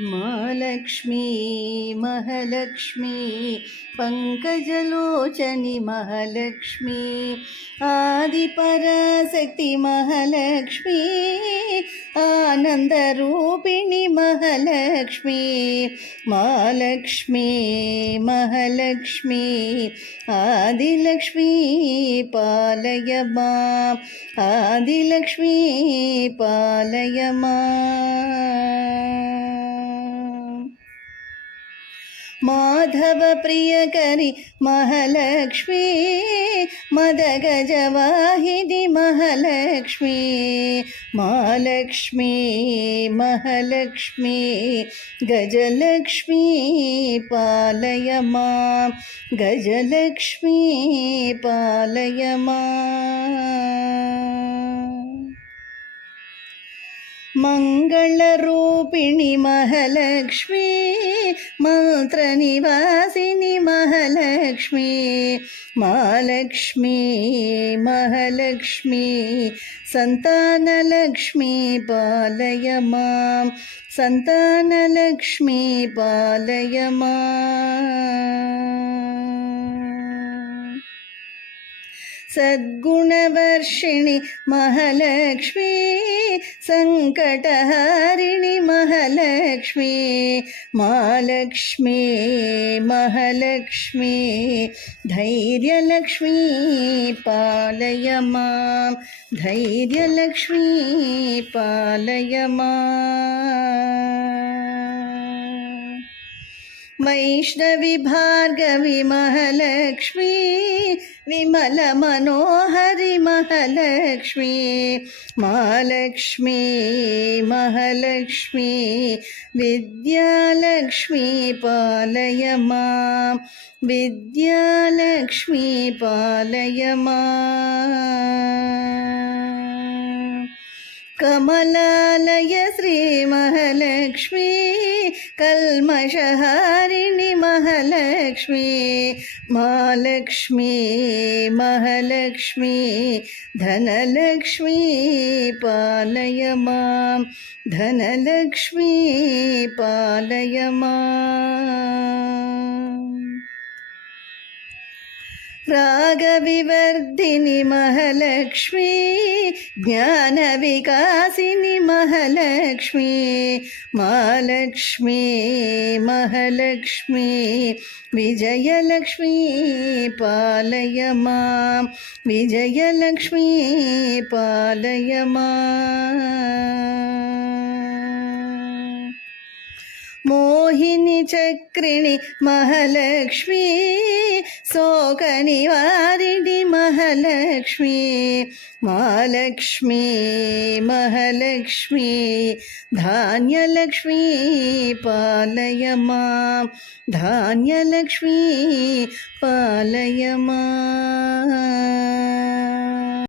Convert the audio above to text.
महालक्ष्मी महालक्ष्मी पंकजलोचनी महालक्ष्मी आदिपराशक्ति महालक्ष्मी आनंदरूपिणी महालक्ष्मी महालक्ष्मी महालक्ष्मी आदिलक्ष्मी पालय मां आदिलक्ष्मी पालय मां माधव प्रियकरी महालक्ष्मी मदगजवाहिनी महालक्ष्मी महालक्ष्मी महालक्ष्मी गजलक्ष्मी पालय मां गजलक्ष्मी पालय मां मंगलरूपिणी महालक्ष्मी मंत्रनिवासिनी महालक्ष्मी महालक्ष्मी महालक्ष्मी संतानलक्ष्मी पालय मां संतानलक्ष्मी पालय मां सद्गुणवर्षिणि महालक्ष्मी संकटहारिणि महालक्ष्मी महालक्ष्मी महालक्ष्मी धैर्यलक्ष्मी पालय मां धैर्यलक्ष्मी पालय मां वैष्णवी भार्गवी महालक्ष्मी विमल मनोहरि महालक्ष्मी महालक्ष्मी महालक्ष्मी विद्यालक्ष्मी पालय मां विद्यालक्ष्मी पालय मां कमलालय श्री महालक्ष्मी कल्मषहारिणि महालक्ष्मी महालक्ष्मी महालक्ष्मी धनलक्ष्मी पालय मां धनलक्ष्मी पालय मां रागविवर्धिनि महालक्ष्मी ज्ञानविकासिनि महालक्ष्मी महालक्ष्मी महालक्ष्मी विजयलक्ष्मी पालय मां विजयलक्ष्मी पालय मां मोहिनी चक्रिणि महालक्ष्मी शोकनिवारिणि महालक्ष्मी महालक्ष्मी महालक्ष्मी धान्यलक्ष्मी पालय मां धान्यलक्ष्मी पालय मां